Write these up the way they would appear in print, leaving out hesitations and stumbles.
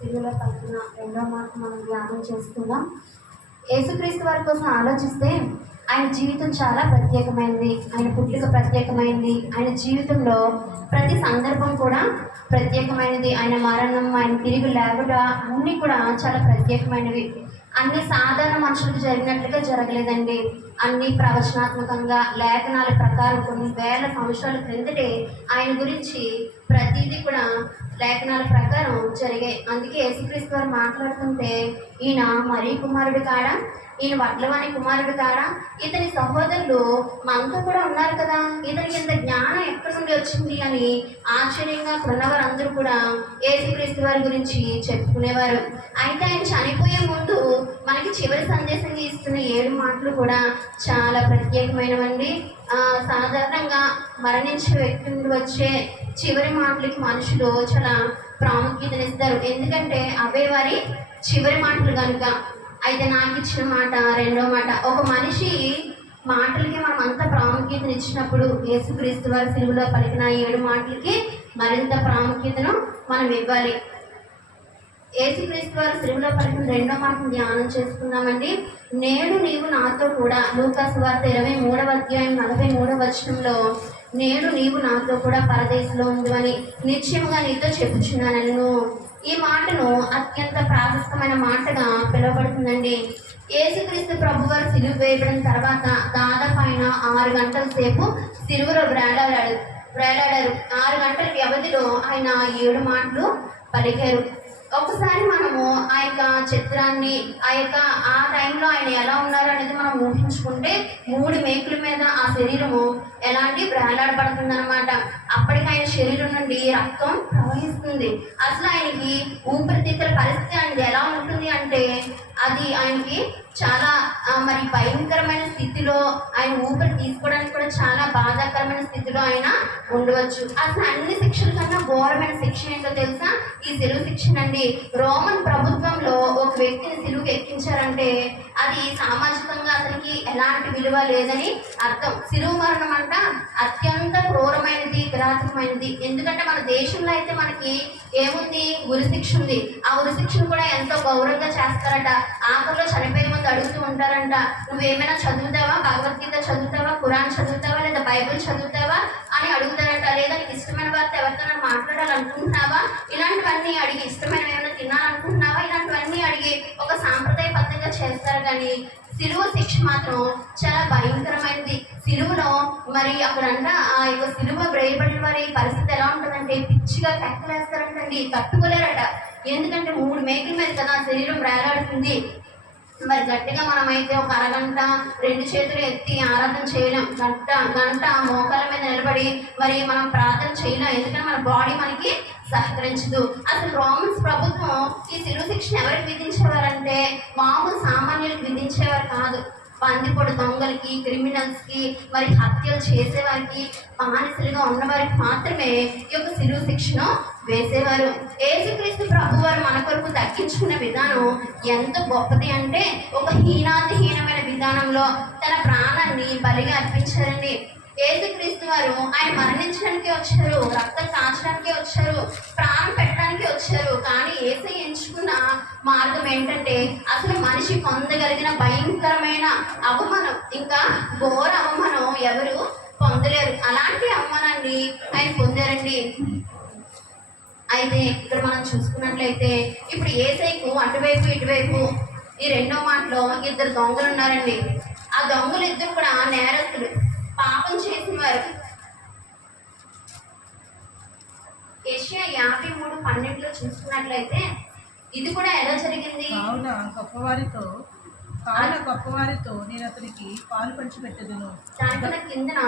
సిలువలో పలికిన రెండో మాట మనం ధ్యానం చేసుకుందాం. యేసుక్రీస్తు వారి కోసం ఆలోచిస్తే ఆయన జీవితం చాలా ప్రత్యేకమైనది. ఆయన పుట్టుక ప్రత్యేకమైనది. ఆయన జీవితంలో ప్రతి సందర్భం కూడా ప్రత్యేకమైనది. ఆయన మరణం, ఆయన తిరిగి లేవట అన్నీ కూడా చాలా ప్రత్యేకమైనవి. అన్ని సాధారణ మనుషులకు జరిగినట్లుగా జరగలేదండి. అన్ని ప్రవచనాత్మకంగా లేఖనాల ప్రకారం కొన్ని వేల సంవత్సరాల క్రిందటే ఆయన గురించి ప్రతిదీ కూడా లేఖనాల ప్రకారం జరిగాయి. అందుకే యేసుక్రీస్తు వారు మాట్లాడుతుంటే ఈయన మరీ కుమారుడు కాడా, ఈయన వడ్లవాణి కుమారుడు కాడా, ఇతని సహోదరులు మనతో కూడా ఉన్నారు కదా, ఇతనికి ఇంత జ్ఞానం ఎక్కడి నుండి వచ్చింది అని ఆశ్చర్యంగా ఉన్నవారు అందరూ కూడా యేసుక్రీస్తు వారి గురించి చెప్పుకునేవారు. అయితే ఆయన చనిపోయే ముందు మనకి చివరి సందేశంగా ఇస్తున్న 7 మాటలు కూడా చాలా ప్రత్యేకమైనవండి. సాధారణంగా మరణించే వ్యక్తి నుండి వచ్చే చివరి మాటలకి మనుషులు చాలా ప్రాముఖ్యతనిస్తారు. ఎందుకంటే అవే వారి చివరి మాటలు కనుక. అయితే నాకు ఇచ్చిన మాట రెండో మాట. ఒక మనిషి మాటలకి మనం అంత ప్రాముఖ్యతనిచ్చినప్పుడు యేసుక్రీస్తు వారి సిలువలో పలికిన 7 మాటలకి మరింత ప్రాముఖ్యతను మనం ఇవ్వాలి. యేసుక్రీస్తు వారు సిలువలో పలికిన రెండో మాటను ధ్యానం చేసుకుందామండి. నేడు నీవు నాతో కూడా, లూకా సువార్త 23వ అధ్యాయం 43వ వచనంలో, నేడు నీవు నాతో కూడా పరదేశంలో ఉందని నిశ్చయముగా నీతో చెప్పుచున్నాను. ఈ మాటను అత్యంత ప్రాశస్తమైన మాటగా పిలువబడుతుందండి. యేసుక్రీస్తు ప్రభువారు సిలువ వేయబడిన తర్వాత దాదాపు ఆయన 6 గంటల సేపు సిలువలో వేలాడారు. 6 గంటల వ్యవధిలో ఆయన 7 మాటలు పలికారు. ఒకసారి మనము ఆ యొక్క చిత్రాన్ని, ఆ టైంలో ఆయన ఎలా ఉన్నారు అనేది మనం ఊహించుకుంటే 3 మేకుల మీద ఆ శరీరము ఎలాంటి వేలాడబడుతుంది అనమాట. అప్పటికి ఆయన శరీరం నుండి రక్తం ప్రవహిస్తుంది. అసలు ఆయనకి ఊపిరితిత్తుల పరిస్థితి ఆయనది ఎలా ఉంటుంది అంటే అది ఆయనకి చాలా మరి భయంకరమైన స్థితిలో, ఆయన ఊపిరి తీసుకోవడానికి కూడా చాలా బాధాకరమైన స్థితిలో ఆయన ఉండవచ్చు. అసలు అన్ని శిక్షల కన్నా ఘోరమైన శిక్ష ఏంటో తెలుసా? ఈ సిలువ శిక్ష అండి. రోమన్ ప్రభుత్వంలో ఒక వ్యక్తిని సిలువకు ఎక్కించారంటే అది సామాజికంగా అతనికి ఎలాంటి విలువ లేదని అర్థం. సిలువ మరణం అంట అత్యంత క్రూరమైనది, కిరాతకమైనది. ఎందుకంటే మన దేశంలో అయితే మనకి ఏముంది? ఉరిశిక్ష ఉంది. ఆ ఉరిశిక్షను కూడా ఎంతో గౌరవంగా చేస్తారట. ఆఖరిలో చనిపోయే ముందు అడుగుతూ ఉంటారంట, నువ్వేమైనా చదువుతావా, భగవద్గీత చదువుతావా, ఖురాన్ చదువుతావా, లేదా బైబిల్ చదువుతావా అని అడుగుతారట. లేదా నీకు ఇష్టమైన వారితో ఎవరితో మాట్లాడాలనుకుంటున్నావా, ఇలాంటివన్నీ అడిగి, ఇష్టమైన ఏమైనా తినాలనుకుంటున్నావా, ఇలాంటివన్నీ అడిగి ఒక సాంప్రదాయబద్ధంగా చేస్తారు. కానీ సిలువ శిక్ష మాత్రం చాలా భయంకరమైనది. సిలువలో మరి అక్కడంట ఆ యొక్క సిలువ వేయబడిన వారి పరిస్థితి ఎలా ఉంటుందంటే పిచ్చిగా కక్కలేస్తారంటండి, తట్టుకోలేరట. ఎందుకంటే 3 మేకుల మీద కదా శరీరం వేలాడుతుంది. మరి గట్టిగా మనమైతే ఒక అరగంట 2 చేతులు ఎత్తి ఆరాధన చేయలేం. గంట మోకాల మీద నిలబడి మరి మనం ప్రార్థన చేయలేం. ఎందుకంటే మన బాడీ మనకి సహకరించదు. అసలు రోమన్స్ ప్రభుత్వం ఈ సిలువ శిక్షను ఎవరికి విధించేవారంటే మామూలు సామాన్యులకు విధించేవారు కాదు. బందిపోటు దొంగలకి, క్రిమినల్స్కి, మరి హత్యలు చేసేవారికి, బానిసలుగా ఉన్నవారికి మాత్రమే ఈ యొక్క సిలువ శిక్షను వేసేవారు. యేసుక్రీస్తు ప్రభువారు మన కొరకు దక్కించుకున్న విధానం ఎంత గొప్పది అంటే ఒక హీనాతిహీనమైన విధానంలో తన ప్రాణాన్ని బలిగా అర్పించారండి. యేసుక్రీస్తు వారు ఆయన మరణించడానికి వచ్చారు, రక్తం కాచడానికి వచ్చారు, ప్రాణం పెట్టడానికి వచ్చారు. కానీ యేసయ్య ఎంచుకున్న మార్గం ఏంటంటే అసలు మనిషి పొందగలిగిన భయంకరమైన అవమానం, ఇంకా ఘోర అవమానం ఎవరు పొందలేరు. అలాంటి అవమానాన్ని ఆయన పొందారండి. అయితే ఇక్కడ మనం చూసుకున్నట్లయితే ఇప్పుడు యేసయ్యకు అటువైపు ఇటువైపు ఈ రెండో మాటలో 2 దొంగలు ఉన్నారండి. ఆ దొంగలు 2 కూడా నేరస్తులు, పాపం చేసిన వారు. యెషయా 53:12 చూసుకున్నట్లయితే ఇది కూడా ఎలా జరిగింది? గొప్పవారితో నేను అతనికి పాలు పంచిపెట్టెదను. దానికన్నా కిందన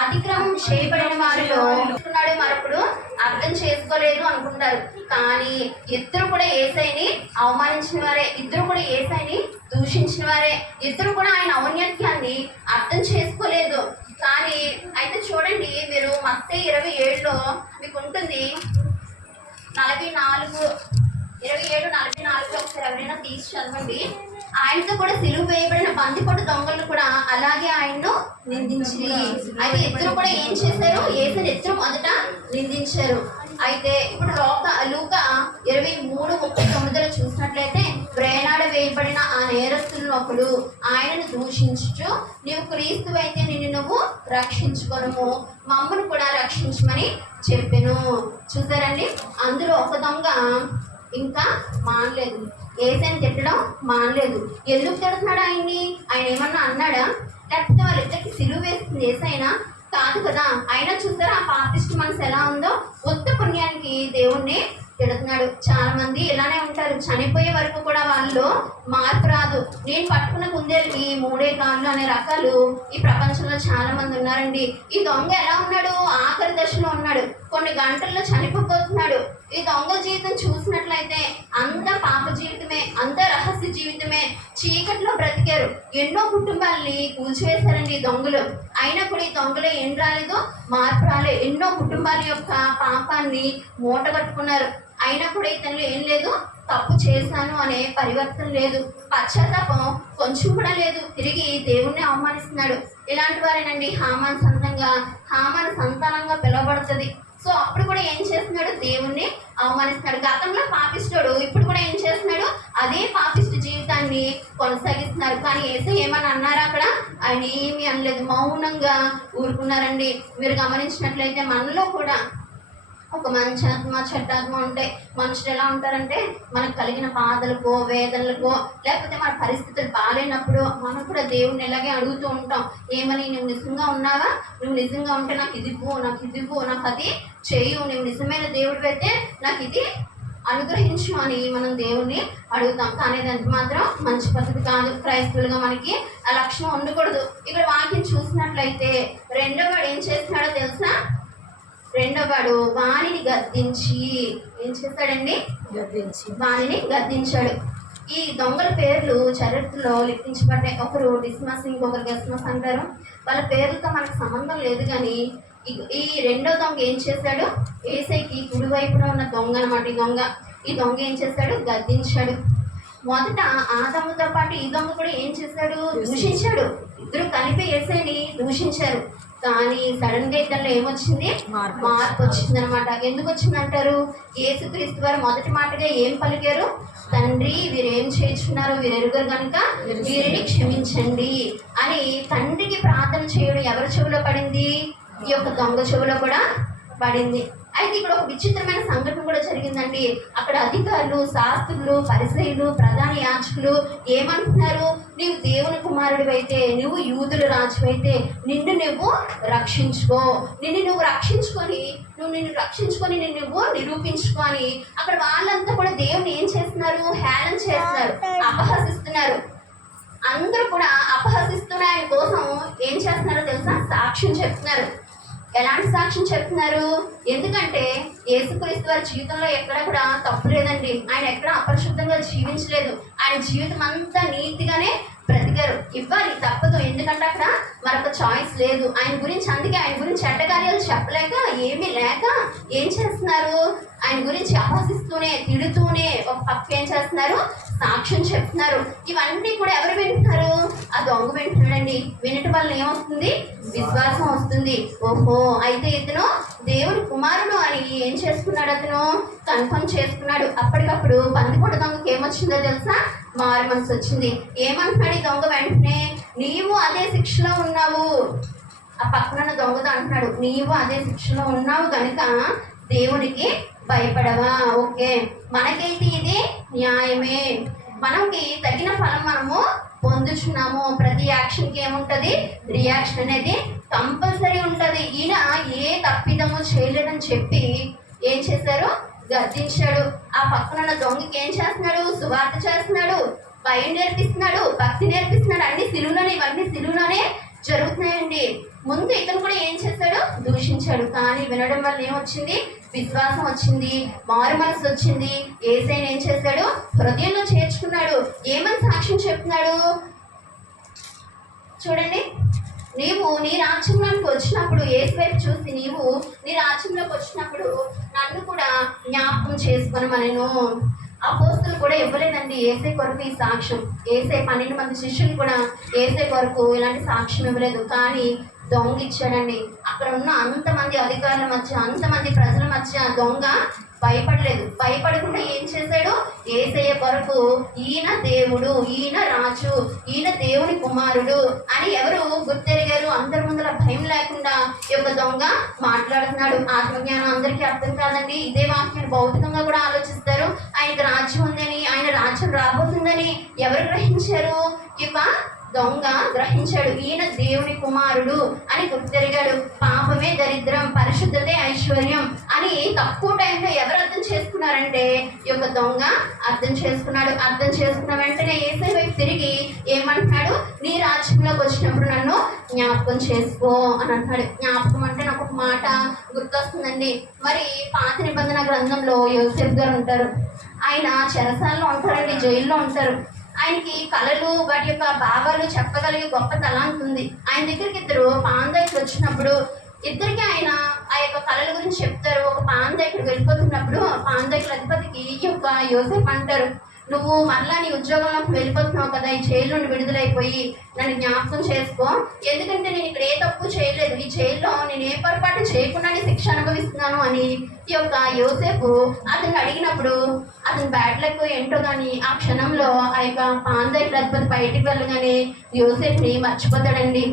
అతిక్రమం చేయబడిన వారిలో మరొకడు అర్థం చేసుకోలేదు అనుకుంటారు. కానీ 2 కూడా యేసయ్యని అవమానించిన వారే, 2 కూడా యేసయ్యని దూషించిన వారే, 2 కూడా ఆయన ఔన్నత్యాన్ని అర్థం చేసుకోలేదు. కానీ అయితే చూడండి, మీరు మత్తయి 27లో మీకు ఉంటుంది 27:44 ఒకసారి ఎవరైనా తీసి చదవండి. ఆయనతో కూడా సిలువ వేయబడిన బందిపోటు దొంగలు కూడా అలాగే ఆయన్ను నిందించి, అయితే 2 కూడా ఏం చేశారు? యేసుని 2 మొదట నిందించారు. అయితే ఇప్పుడు లూకా 23:39 నేరస్తులను ఒకడు ఆయనను దూషించుచు, నీవు క్రీస్తు అయితే నిన్ను నువ్వు రక్షించుకొనుము, మమ్మను కూడా రక్షించమని చెప్పెను. చూసారండి, అందులో ఒక దొంగ ఇంకా మానలేదు, ఏసైని తిట్టడం మానలేదు. ఎందుకు తిడుతున్నాడు ఆయన్ని? ఆయన ఏమన్నా అన్నాడా? లేకపోతే వాళ్ళిద్దరికి సిలువ వేస్తుంది ఏసైనా? కాదు కదా. అయినా చూసారా ఆ పాపిష్టి మనసు ఎలా ఉందో? ఉత్త పుణ్యానికి దేవుణ్ణి తిడుతున్నాడు. చాలా మంది ఇలానే ఉంటారు, చనిపోయే వరకు కూడా వాళ్ళు మార్పు రాదు. నేను పట్టుకున్న కుందేలుకి మూడే కాళ్ళు అనే రకాలు ఈ ప్రపంచంలో చాలా మంది ఉన్నారండి. ఈ దొంగ ఎలా ఉన్నాడు? ఆఖరి దశలో ఉన్నాడు, కొన్ని గంటల్లో చనిపోతున్నాడు. ఈ దొంగ జీవితం చూసినట్లయితే అంత పాప జీవితమే, అంత రహస్య జీవితమే, చీకట్లో బ్రతికారు. ఎన్నో కుటుంబాలని కూల్చివేశారండి ఈ దొంగలు. అయినా కూడా ఈ దొంగలు ఏం రాలేదు? మార్పు రాలేదు. ఎన్నో కుటుంబాల యొక్క పాపాన్ని మూటగట్టుకున్నారు. అయినా కూడా ఇతనిలో ఏం లేదు? తప్పు చేశాను అనే పరివర్తన లేదు, పశ్చాత్తాపం కొంచెం కూడా లేదు. తిరిగి దేవుణ్ణి అవమానిస్తున్నాడు. ఇలాంటి వారేనండి హామాన్ సంతానంగా పిలువబడుతుంది. సో అప్పుడు కూడా ఏం చేస్తున్నాడు? దేవుణ్ణి అవమానిస్తున్నాడు. గతంలో పాపిస్తుడు, ఇప్పుడు కూడా ఏం చేస్తున్నాడు? అదే పాపిష్టి జీవితాన్ని కొనసాగిస్తున్నారు. కానీ యేసయ్య ఏమని అన్నారా అక్కడ? ఆయన ఏమీ అనలేదు, మౌనంగా ఊరుకున్నారండి. మీరు గమనించినట్లయితే మనలో కూడా ఒక మంచి ఆత్మ చెడ్డాత్మ ఉంటే మనుషులు ఎలా ఉంటారంటే, మనకు కలిగిన బాధలకో వేదనలకో లేకపోతే మన పరిస్థితులు బాగాలేనప్పుడు మనం కూడా దేవుణ్ణి ఇలాగే అడుగుతూ ఉంటాం. ఏమని? నువ్వు నిజంగా ఉన్నావా? నువ్వు నిజంగా ఉంటే నాకు ఇది ఇవ్వు, నాకు అది చేయు. నువ్వు నిజమైన దేవుడు అయితే నాకు ఇది అనుగ్రహించు అని మనం దేవుణ్ణి అడుగుతాం. కానీ అది మాత్రం మంచి పద్ధతి కాదు. క్రైస్తవులుగా మనకి ఆ లక్షణం ఉండకూడదు. ఇక్కడ వాక్యం చూసినట్లయితే రెండో వాడు ఏం చేస్తున్నాడో తెలుసా? రెండో వాడు వాణిని గద్దించి ఏం చేస్తాడండి? వాణిని గద్దించాడు. ఈ దొంగల పేర్లు చరిత్రలో లిఖించబడ్డాయి. ఒకరు డిస్మస్, ఇంకొకరు గస్మస్ అంటారు. వాళ్ళ పేర్లతో మనకు సంబంధం లేదు. కానీ ఈ రెండో దొంగ ఏం చేశాడు? యేసయ్యకి కుడివైపున ఉన్న దొంగ అనమాట. ఈ దొంగ ఏం చేశాడు? గద్దించాడు. మొదట ఆ దొంగతో పాటు ఈ దొంగ కూడా ఏం చేశాడు? దూషించాడు. ఇద్దరు కలిపి యేసయ్యని దూషించారు. కానీ సడన్ గా ఇతరులో ఏమొచ్చింది? మార్పు వచ్చింది అనమాట. ఎందుకు వచ్చిందంటారు? యేసుక్రీస్తు వారు మొదటి మాటగా ఏం పలికారు? తండ్రి, వీరేం చేస్తున్నారు వీరు ఎరుగరు కనుక వీరిని క్షమించండి అని తండ్రికి ప్రార్థన చేయడం ఎవరి చెవిలో పడింది? ఈ యొక్క దొంగ చెవిలో కూడా పడింది. అయితే ఇక్కడ ఒక విచిత్రమైన సంఘటన కూడా జరిగిందండి. అక్కడ అధికారులు, శాస్త్రులు, పరిసయ్యులు, ప్రధాన యాజకులు ఏమంటున్నారు? నీవు దేవుని కుమారుడు అయితే, నువ్వు యూదుల రాజు అయితే నిన్ను నువ్వు రక్షించుకో, నిన్ను రక్షించుకొని నువ్వు నిరూపించుకొని అక్కడ వాళ్ళంతా కూడా దేవుని ఏం చేస్తున్నారు? హేళన చేస్తున్నారు, అపహసిస్తున్నారు. అందరూ కూడా అపహసిస్తున్న ఆయన కోసం ఏం చేస్తున్నారో తెలుసా? సాక్ష్యం చెప్తున్నారు. ఎలాంటి సాక్ష్యం చెప్తున్నారు? ఎందుకంటే యేసుక్రీస్తు వారి జీవితంలో ఎక్కడ కూడా తప్పు లేదండి. ఆయన ఎక్కడ అపరిశుద్ధంగా జీవించలేదు. ఆయన జీవితం అంతా నీతిగానే బ్రతికారు. ఇవ్వాలి, తప్పదు. ఎందుకంటే అక్కడ మరొక చాయిస్ లేదు ఆయన గురించి. అందుకే ఆయన గురించి చెడ్డకార్యాలు చెప్పలేక, ఏమీ లేక ఏం చేస్తున్నారు? ఆయన గురించి అపహసిస్తూనే, తిడుతూనే ఒక పక్క ఏం చేస్తున్నారు? సాక్ష్యం చెప్తున్నారు. ఇవన్నీ కూడా ఎవరు వింటున్నారు? ఆ దొంగ వింటున్నాడండి. వినటం వల్ల ఏమొస్తుంది? విశ్వాసం వస్తుంది. ఓహో, అయితే ఇతను దేవుడి కుమారుడు అని ఏం చేసుకున్నాడు? అతను కన్ఫర్మ్ చేసుకున్నాడు. అప్పటికప్పుడు బందిపోటు దొంగకి ఏమొచ్చిందో తెలుసా? మారు మనసు వచ్చింది. ఏమంటున్నాడు ఈ దొంగ వెంటనే? నీవు అదే శిక్షలో ఉన్నావు. ఆ పక్కన దొంగతో అంటున్నాడు, నీవు అదే శిక్షలో ఉన్నావు కనుక దేవునికి భయపడవా? ఓకే, మనకైతే ఇది న్యాయమే, మనకి తగిన ఫలం మనము పొందుచున్నాము. ప్రతి యాక్షన్కి ఏముంటుంది? రియాక్షన్ అనేది కంపల్సరీ ఉంటుంది. ఈయన ఏ తప్పిదము చేయలేదని చెప్పి ఏం చేశారు? గర్జించాడు. ఆ పక్కన దొంగకి ఏం చేస్తున్నాడు? సువార్త చేస్తున్నాడు, భయం నేర్పిస్తున్నాడు, భక్తి నేర్పిస్తున్నాడు. అన్ని సిలువలోనే, ఇవన్నీ సిలువలోనే జరుగుతున్నాయండి. ముందు ఇతను కూడా ఏం చేశాడు? దూషించాడు. కానీ వినడం వల్ల ఏమొచ్చింది? విశ్వాసం వచ్చింది, మారు మనసు వచ్చింది. యేసయ్యను ఏం చేశాడు? హృదయంలో చేర్చుకున్నాడు. ఏమని సాక్ష్యం చెప్తున్నాడు చూడండి. నీవు నీ రాజ్యంలోకి వచ్చినప్పుడు, యేసు వైపు చూసి నీవు నీ రాజ్యంలోకి వచ్చినప్పుడు నన్ను కూడా జ్ఞాపకం చేసుకొనమనెను. అపోస్తులు కూడా ఇవ్వలేదండి యేసయ్య కొరకు ఈ సాక్ష్యం. యేసయ్య 12 మంది శిష్యులు కూడా యేసయ్య కొరకు ఇలాంటి సాక్ష్యం ఇవ్వలేదు. కానీ దొంగ ఇచ్చాడండి. అక్కడ ఉన్న అంతమంది అధికారుల మధ్య, అంతమంది ప్రజల మధ్య దొంగ భయపడలేదు. భయపడకుండా ఏం చేశాడు? యేసయ్య కొరకు ఈయన దేవుడు, ఈయన రాజు, ఈయన దేవుని కుమారుడు అని ఎవరు గుర్తెరిగారు? అందరి ముందర భయం లేకుండా ఈ యొక్క దొంగ మాట్లాడుతున్నాడు. ఆత్మజ్ఞానం అందరికీ అర్థం కాదండి. ఇదే వాక్యాన్ని భౌతికంగా కూడా ఆలోచిస్తారు. ఆయనకు రాజ్యం ఉందని, ఆయన రాజ్యం రాబోతుందని ఎవరు గ్రహించారు? ఈ యొక్క దొంగ గ్రహించాడు. ఈయన దేవుని కుమారుడు అని గుర్తెరిగాడు. పాపమే దరిద్రం, పరిశుద్ధతే ఐశ్వర్యం అని తక్కువ టైంలో ఎవరు అర్థం చేసుకున్నారంటే ఈ యొక్క దొంగ అర్థం చేసుకున్నాడు. అర్థం చేసుకున్న వెంటనే యేసయ్య వైపు తిరిగి ఏమంటున్నాడు? నీ రాజ్యంలోకి వచ్చినప్పుడు నన్ను జ్ఞాపకం చేసుకో అని అంటున్నాడు. జ్ఞాపకం అంటే నాకు ఒక మాట గుర్తొస్తుందండి. మరి పాత నిబంధన గ్రంథంలో యోసేపు గారు ఉంటారు. ఆయన చెరసాలలో ఉంటారండి, జైల్లో ఉంటారు. ఆయనకి కళలు వాటి యొక్క భావాలు చెప్పగలిగే గొప్ప తలాంత్ ఉంది. ఆయన దగ్గరికి ఇద్దరు పాందైకులు వచ్చినప్పుడు ఇద్దరికి ఆయన ఆ యొక్క కళల గురించి చెప్తారు. ఒక పాందైకుడు వెళ్ళిపోతున్నప్పుడు పాందైకుల అధిపతికి ఈ యొక్క యోసేపు అంటారు, నువ్వు మళ్ళా నీ ఉద్యోగంలోకి వెళ్ళిపోతున్నావు కదా, ఈ జైలు నుండి విడుదలైపోయి నన్ను జ్ఞాపకం చేసుకో. ఎందుకంటే నేను ఇక్కడ ఏ తప్పు చేయలేదు, ఈ జైల్లో నేను ఏ పొరపాటు చేయకుండానే శిక్ష అనుభవిస్తున్నాను అని ఈ యొక్క యోసేపు అతన్ని అడిగినప్పుడు అతని బ్యాడ్ లక్ ఏంటో కానీ ఆ క్షణంలో ఆ యొక్క పాందైకుల అధిపతి బయటికి వెళ్ళగానే యోసేపుని మర్చిపోతాడండి.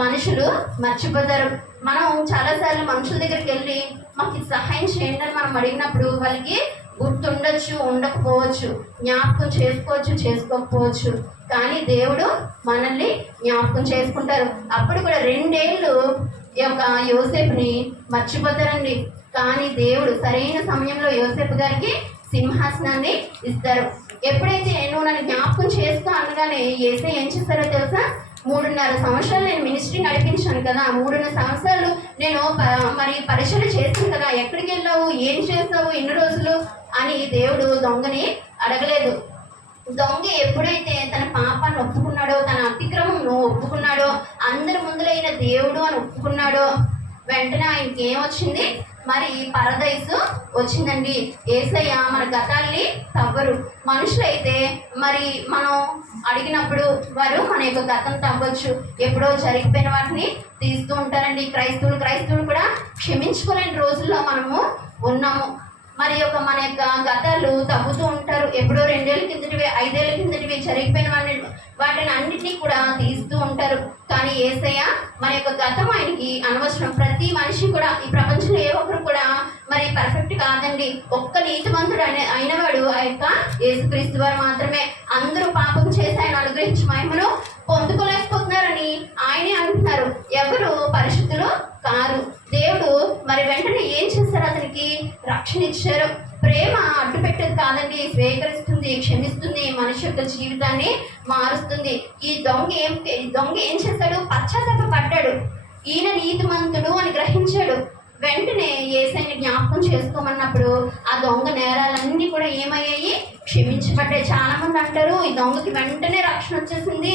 మనుషులు మర్చిపోతారు. మనం చాలాసార్లు మనుషుల దగ్గరికి వెళ్ళి మాకు సహాయం చేయండి అని మనం అడిగినప్పుడు వాళ్ళకి గుర్తుండొచ్చు, ఉండకపోవచ్చు, జ్ఞాపకం చేసుకోవచ్చు, చేసుకోకపోవచ్చు. కానీ దేవుడు మనల్ని జ్ఞాపకం చేసుకుంటారు. అప్పుడు కూడా 2 ఏళ్ళు ఈ యొక్క యోసేపుని మర్చిపోతారండి. కానీ దేవుడు సరైన సమయంలో యోసేపు గారికి సింహాసనాన్ని ఇస్తారు. ఎప్పుడైతే నువ్వు నన్ను జ్ఞాపకం చేసుకో అనగానే యేసయ్య ఏం చేస్తారో తెలుసా? 3.5 సంవత్సరాలు నేను మినిస్ట్రీ నడిపించాను కదా, 3.5 సంవత్సరాలు నేను మరి పరిచయం చేశాను కదా, ఎక్కడికి వెళ్ళావు, ఏం చేస్తావు ఇన్ని రోజులు అని దేవుడు దొంగని అడగలేదు. దొంగ ఎప్పుడైతే తన పాపాన్ని ఒప్పుకున్నాడో, తన అతిక్రమంను ఒప్పుకున్నాడో, అందరి ముందులైన దేవుడు అని ఒప్పుకున్నాడో, వెంటనే ఆయనకి ఏమొచ్చింది? మరి పరదైసు వచ్చిందండి. యేసయ్య మన గతాల్ని తవ్వరు. మనుషులైతే మరి మనం అడిగినప్పుడు వారు మన యొక్క గతం తవ్వచ్చు, ఎప్పుడో జరిగిపోయిన వాటిని తీస్తూ ఉంటారండి. క్రైస్తవులు కూడా క్షమించుకోలేని రోజుల్లో మనము ఉన్నాము. మరి మన యొక్క గతాలు తవ్వుతూ ఉంటారు. ఎప్పుడో 2 ఏళ్ళ కిందటివి, 5 ఏళ్ళ కిందటివి జరిగిపోయిన వాటిని అన్నింటినీ కూడా తీస్తూ ఉంటారు. కానీ యేసయ్య మన యొక్క గతం ఆయనకి అనవసరం. ప్రతి మనిషి కూడా ఈ ప్రపంచంలో ఏ ఒక్కరు కూడా మరి పర్ఫెక్ట్ కాదండి. ఒక్క నీతిమంతుడు అయినవాడు ఆ యొక్క యేసుక్రీస్తు వారు మాత్రమే. అందరూ పాపం చేసి ఆయన అనుగ్రహించి మహిమను పొందుకోలేకపోతున్నారని ఆయనే అంటున్నారు. ఎవరు పరిశుద్ధులు కారు. దేవుడు మరి వెంటనే ఏం చేశారు? అతనికి రక్షణ ఇచ్చారు. ప్రేమ అడ్డు పెట్టేది కాదండి, స్వీకరిస్తుంది, క్షమిస్తుంది, మనిషి యొక్క జీవితాన్ని మారుస్తుంది. ఈ దొంగ ఏం చేశాడు? పశ్చాత్తాప పడ్డాడు. ఈయన నీతిమంతుడు అని గ్రహించాడు. వెంటనే యేసయ్యని జ్ఞాపకం చేసుకోమన్నప్పుడు ఆ దొంగ నేరాలన్నీ కూడా ఏమయ్యాయి? క్షమించబడ్డాయి. చాలా మంది అంటారు ఈ దొంగకి వెంటనే రక్షణ వచ్చేసింది,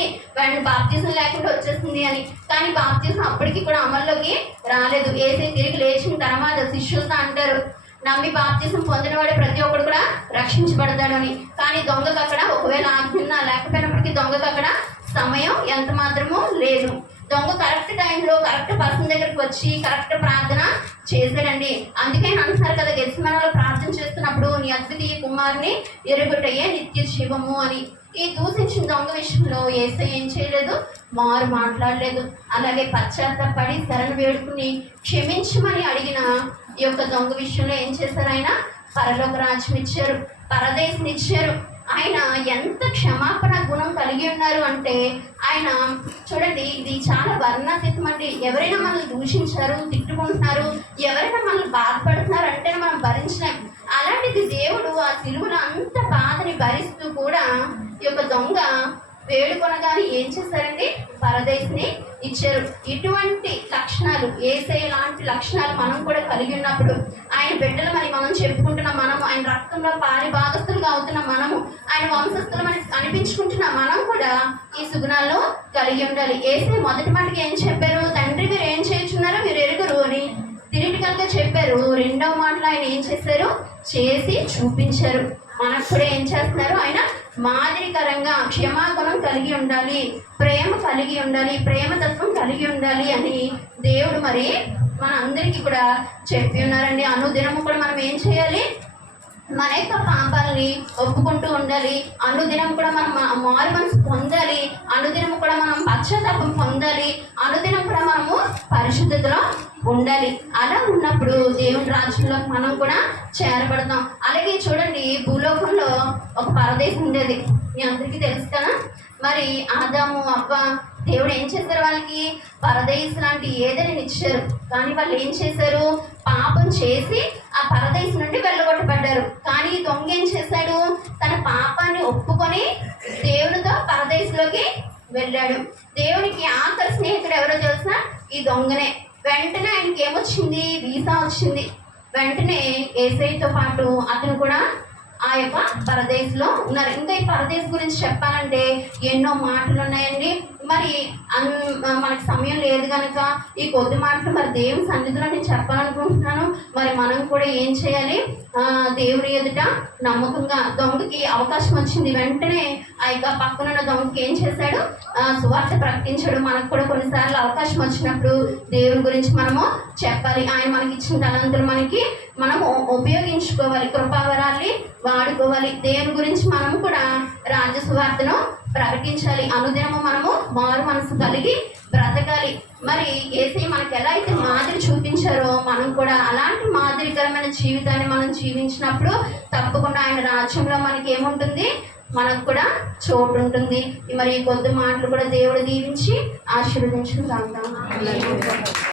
బాప్తిజం లేకుండా వచ్చేసింది అని. కానీ బాప్తిజం అప్పటికి కూడా అమల్లోకి రాలేదు. యేసయ్య తిరిగి లేచిన తర్వాత శిష్యులతో అంటారు, నమ్మి బాప్తిజం పొందినవాడు ప్రతి ఒక్కడు కూడా రక్షించబడతాడు అని. కానీ దొంగకు అక్కడ ఒకవేళ ఆజ్ఞ లేకపోయినప్పటికీ దొంగకు అక్కడ సమయం ఎంత మాత్రమూ లేదు. దొంగ కరెక్ట్ టైంలో కరెక్ట్ పర్సన్ దగ్గరికి వచ్చి కరెక్ట్ ప్రార్థన చేశాడండి. అందుకే అంటున్నారు కదా, గెత్సేమనీలో ప్రార్థన చేస్తున్నప్పుడు నీ అద్వితీయ కుమారుని ఎరుగుటయే నిత్య జీవము అని. ఈ దూషించిన దొంగ విషయంలో యేసయ్య ఏం చేయలేదు? మారు మాట్లాడలేదు. అలాగే పశ్చాత్తాపడి శరణ వేడుకుని క్షమించమని అడిగిన ఈ యొక్క దొంగ విషయంలో ఏం చేశారు? ఆయన పరలోక రాజ్యం ఇచ్చారు, పరదేశం ఇచ్చారు. ఆయన ఎంత క్షమాపణ గుణం కలిగి ఉన్నారు అంటే ఆయన చూడండి, ఇది చాలా వర్ణాతీతం అండి. ఎవరైనా మనల్ని దూషించారు, తిట్టుకుంటున్నారు, ఎవరైనా మనల్ని బాధపడుతున్నారు అంటే మనం భరించలేం. అలాంటిది దేవుడు ఆ సిలువలో అంత బాధని భరిస్తూ కూడా ఈ యొక్క దొంగ వేడుకొనగానే ఏం చేశారండి? పరదేశిని ఇచ్చారు. ఇటువంటి లక్షణాలు, యేసయ్య లాంటి లక్షణాలు మనం కూడా కలిగి ఉన్నప్పుడు, ఆయన బిడ్డలమని మనం చెప్పుకుంటున్న మనము, ఆయన రక్తంలో పారి భాగస్తులుగా అవుతున్న మనము, ఆయన వంశస్థులమని అనిపించుకుంటున్న మనం కూడా ఈ సుగుణాల్లో కలిగి ఉండాలి. యేసయ్య మొదటి మాటకి ఏం చెప్పారు? తండ్రి మీరు ఏం చేస్తున్నారో మీరు ఎరుగురు అని థియరిటికల్గా చెప్పారు. 2వ మాటలో ఆయన ఏం చేశారు? చేసి చూపించారు. మనకు కూడా ఏం చేస్తున్నారు? ఆయన మాదిరికరంగా క్షమాగుణం కలిగి ఉండాలి, ప్రేమ కలిగి ఉండాలి, ప్రేమతత్వం కలిగి ఉండాలి అని దేవుడు మరి మన అందరికీ కూడా చెప్పి ఉన్నారండి. అనుదినము కూడా మనం ఏం చేయాలి? మన యొక్క పాపాలని ఒప్పుకుంటూ ఉండాలి. అనుదినం కూడా మనం మారు మనసు పొందాలి. అనుదినం కూడా మనం పశ్చాత్తాపం పొందాలి. అనుదినం కూడా మనము పరిశుద్ధతలో ఉండాలి. అలా ఉన్నప్పుడు దేవుని రాజ్యంలో మనం కూడా చేరబడతాం. అలాగే చూడండి, భూలోకంలో ఒక పరదేశం ఉండేది. మీ అందరికీ తెలుసు కదా. మరి ఆదాము అవ్వ దేవుడు ఏం చేశారు? వాళ్ళకి పరదేశం లాంటి ఏదైనా ఇచ్చారు. కానీ వాళ్ళు ఏం చేశారు? పాపం చేసి ఆ పరదేశం నుండి వెళ్ళగొట్టబడ్డారు. కానీ దొంగ ఏం చేశాడు? తన పాపాన్ని ఒప్పుకొని దేవునితో పరదేశంలోకి వెళ్ళాడు. దేవునికి ఆఖరి స్నేహితుడు ఎవరో తెలుసా? ఈ దొంగనే. వెంటనే ఆయనకి ఏమొచ్చింది? వీసా వచ్చింది. వెంటనే యేసయ్యతో పాటు అతను కూడా ఆ యొక్క పరదేశంలో ఉన్నారు. ఇంకా ఈ పరదేశం గురించి చెప్పాలంటే ఎన్నో మాటలు ఉన్నాయండి. మరి మనకి సమయం లేదు కనుక ఈ కొద్ది మాటలు మరి దేవుని సన్నిధిలో నేను చెప్పాలనుకుంటున్నాను. మరి మనం కూడా ఏం చేయాలి? దేవుని ఎదుట నమ్మకంగా. దొంగకి అవకాశం వచ్చింది. వెంటనే ఆ యొక్క పక్కనున్న దొంగకి ఏం చేశాడు? సువార్త ప్రకటించాడు. మనకు కూడా కొన్నిసార్లు అవకాశం వచ్చినప్పుడు దేవుని గురించి మనము చెప్పాలి. ఆయన మనకి ఇచ్చిన తలంతులు మనము ఉపయోగించుకోవాలి. కృపావరాల్ని వాడుకోవాలి. దేవుని గురించి మనము కూడా రాజ్య సువార్తను ప్రకటించాలి. అనుదినము మనము మారు మనసు కలిగి బ్రతకాలి. మరి యేసయ్య మనకు ఎలా అయితే మాదిరి చూపించారో మనం కూడా అలాంటి మాదిరికరమైన జీవితాన్ని మనం జీవించినప్పుడు తప్పకుండా ఆయన రాజ్యంలో మనకి ఏముంటుంది? మనకు కూడా చోటు ఉంటుంది. మరి ఈ కొద్ది మాటలు కూడా దేవుడు దీవించి ఆశీర్వదించును గాక.